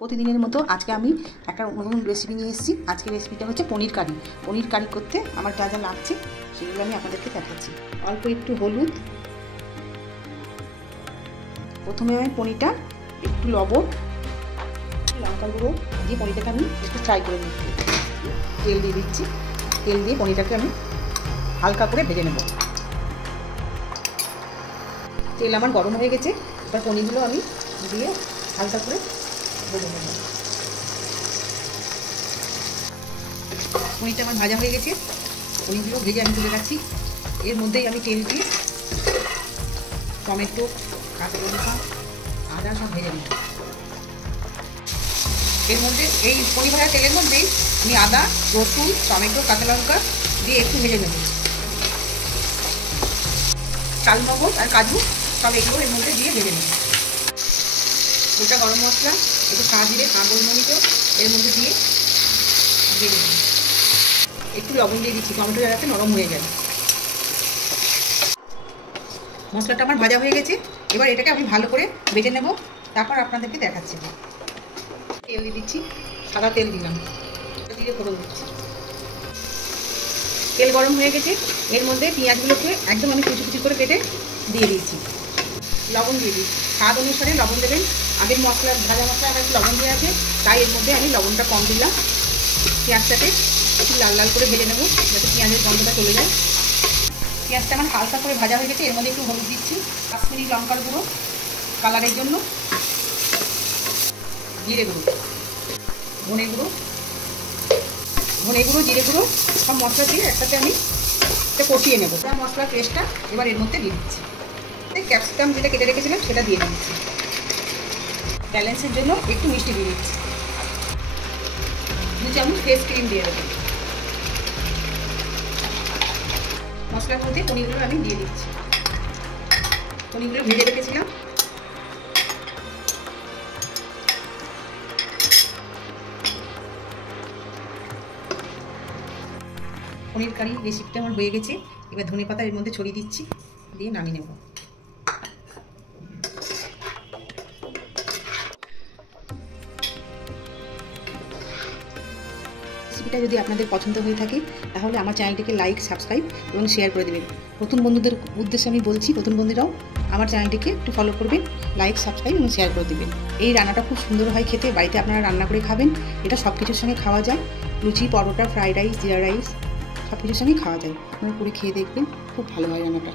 প্রতিদিনের মতো আজকে আমি একটা নতুন রেসিপি নিয়ে এসেছি। আজকের রেসিপিটা হচ্ছে পনির কারি। পনির কারি করতে আমার যা যা লাগছে সেগুলো আমি আপনাদেরকে দেখাচ্ছি। অল্প একটু হলুদ, প্রথমে আমি পনিরটা একটু লবণ, লঙ্কা গুঁড়ো দিয়ে পনিরটাকে আমি একটু ফ্রাই করে নিচ্ছি। তেল দিয়ে দিচ্ছি, তেল দিয়ে পনিরটাকে আমি হালকা করে ভেজে নেব। তেল আমার গরম হয়ে গেছে, এবার পনিরগুলো আমি দিয়ে হালকা করে ভেজে নেব। পনিরটা আমার ভাজা হয়ে গেছে, পনিরগুলো ভেজে আমি তুলে রাখছি। এর মধ্যেই আমি তেল দিয়ে টমেটো, কাঁচা লঙ্কা, আদা সব ভেজে নেব। এর মধ্যে এই পনির ভাজা তেলের মধ্যেই আমি আদা, রসুন, টমেটো, কাঁচা লঙ্কা দিয়ে একটু ভেজে নেব। চালমগজ আর কাজু সব এগুলো এর মধ্যে দিয়ে ভেজে নেব। গোটা গরম মশলা, একটু সাদা জিরে, গোলমরিচ এর মধ্যে দিয়ে ভেজে নেব। একটু লবণ দিয়ে দিচ্ছি টমেটো যাতে নরম হয়ে যায়। মশলাটা আমার ভাজা হয়ে গেছে, এবার এটাকে আমি ভালো করে ভেজে নেব, তারপর আপনাদেরকে দেখাচ্ছি। তেল দিয়ে দিচ্ছি, সাদা তেল দিলাম, দিয়ে ফোড়ন দিচ্ছি। তেল গরম হয়ে গেছে, এর মধ্যে পেঁয়াজগুলোকে একদম আমি কুচি কুচি করে কেটে দিয়ে দিয়েছি। লবণ দিয়ে দিই, স্বাদ অনুসারে লবণ দেবেন। আগের মশলা ভাজা মশলা আমার একটু লবণ দিয়ে আছে, তাই এর মধ্যে আমি লবণটা কম দিলাম। পেঁয়াজটাকে একটু লাল লাল করে ভেজে নেব, যাতে পেঁয়াজের গন্ধটা চলে যায়। পেঁয়াজটা আমার হালকা করে ভাজা হয়ে গেছে, এর মধ্যে একটু হলুদ দিচ্ছি, কাশ্মীরি লঙ্কার গুঁড়ো কালারের জন্য, জিরে গুঁড়ো, ধনে গুঁড়ো, জিরে গুঁড়ো সব মশলা দিয়ে একসাথে আমি কষিয়ে নেবো। মশলার পেস্টটা এবার এর মধ্যে দিয়ে দিচ্ছি। ক্যাপসিকাম যেটা কেটে রেখেছিলাম সেটা দিয়ে দিচ্ছি। ব্যালেন্সের জন্য একটু মিষ্টি দিয়ে দিচ্ছি। 2 চামচ ফ্রেশ ক্রিম দিয়ে দেবো। মশলার মধ্যে পনিরগুলো আমি দিয়ে দিচ্ছি। পনিরগুলো ভেজে রেখেছিলাম। পনির কারি রেসিপিটা আমার হয়ে গেছে, এবার ধনেপাতা এর মধ্যে ছড়িয়ে দিচ্ছি, দিয়ে নামিয়ে নেব। রেসিপিটা যদি আপনাদের পছন্দ হয়ে থাকে তাহলে আমার চ্যানেলটিকে লাইক, সাবস্ক্রাইব এবং শেয়ার করে দেবেন। নতুন বন্ধুদের উদ্দেশ্যে আমি বলছি, নতুন বন্ধুরাও আমার চ্যানেলটিকে একটু ফলো করবেন, লাইক, সাবস্ক্রাইব এবং শেয়ার করে দেবেন। এই রান্নাটা খুব সুন্দর হয় খেতে, বাড়িতে আপনারা রান্না করে খাবেন। এটা সব কিছুর সঙ্গে খাওয়া যায়, লুচি, পরোটা, ফ্রাইড রাইস, জিরা রাইস সব কিছুর সঙ্গে খাওয়া যায়। আপনারা করে খেয়ে দেখবেন, খুব ভালো হয় রান্নাটা।